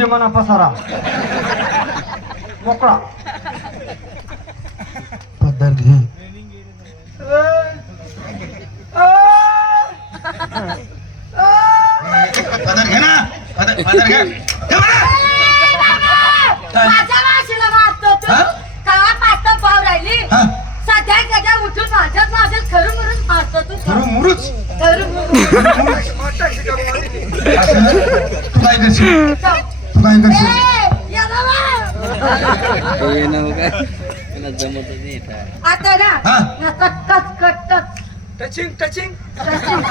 दे म्हणा पसारा. मोकळा. पदर घे. पदर घे ना. पदर पदर घे. घे म्हणा. माझ्या मावशीला मारतो तू. हा? कावा पाच पाव राहिली. हा. सध्या सध्या उठून माझ्यात माझ्यात खरून म्हणून मारतो तू. करू मुरुच? खरून म्हणून. असं? तू काय करशील? तू काय करशील. हे. आता ना हा. Cut cut cut touching touching. Touching.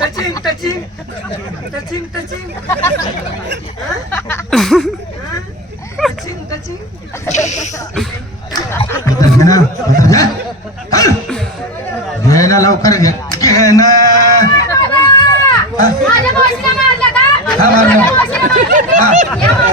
Touching touching. Touching touching. Touching पदर घे ना पदर घे. हल. घे ना लवकर घे. घे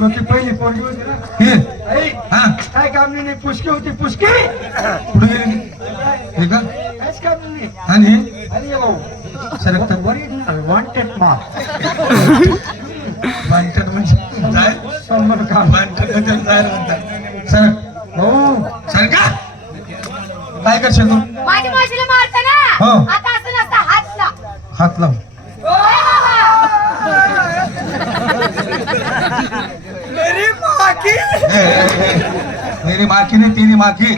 जो ती पहिली पोरगी होती ना? हे. आई, हा. काय काम नाही? पुष्की होती पुष्की कुठे गेली हे का? काहीच काम नाही. आणि अरे भाऊ. सरकतात वॉन्टेड मार्क वांटत म्हणजे जाय. शंभर काम. वांटत म्हणजे जाय म्हणतात. सरक हो सर का? काय करशील तू? माझ्या मावशीला मारतं ना हो. आता असं नसतं हात लाव. हात लाव. मेरी माखी नाही तिने माखी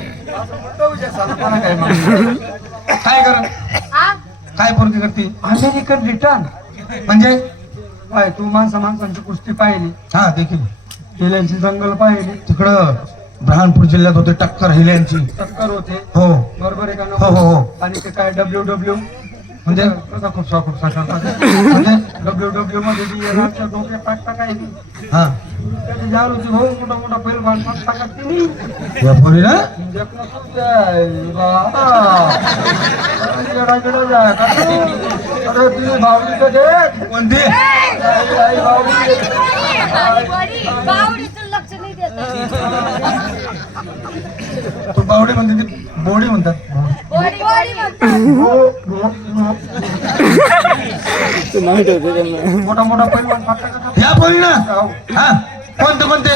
काय कर? हा? काय पोरगी करते? अमेरिकन रिटर्न म्हणजे? पाय तू माणसं माणसांची कुस्ती पाहिली. हा देखील. हिल्यांची जंगल पाहिली. तिकडं ब्रहानपूर जिल्ह्यात होते टक्कर हिल्यांची. टक्कर होते. हो. बरोबर आहे का? हो हो हो. आणि ते काय डब्ल्यू डब्ल्यू म्हणजे? कसा खूप सा खूप सा म्हणजे? डब्ल्यू डब्ल्यू मध्ये ती रातच्या डोक्यात टाकता काय ती हा. त्याची टाकत हो, ती या पोरीला? जपलं अरे तुझी भावडी बावडी म्हणते बोडी म्हणतात. हो, हो, तू त्यांना मोठा मोठा पैलवान टाकता या पोरी ना हो. कोणते कोणते?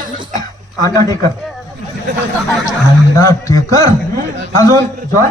अंडा टेकर. अंडा टेकर? अजून? जॉन?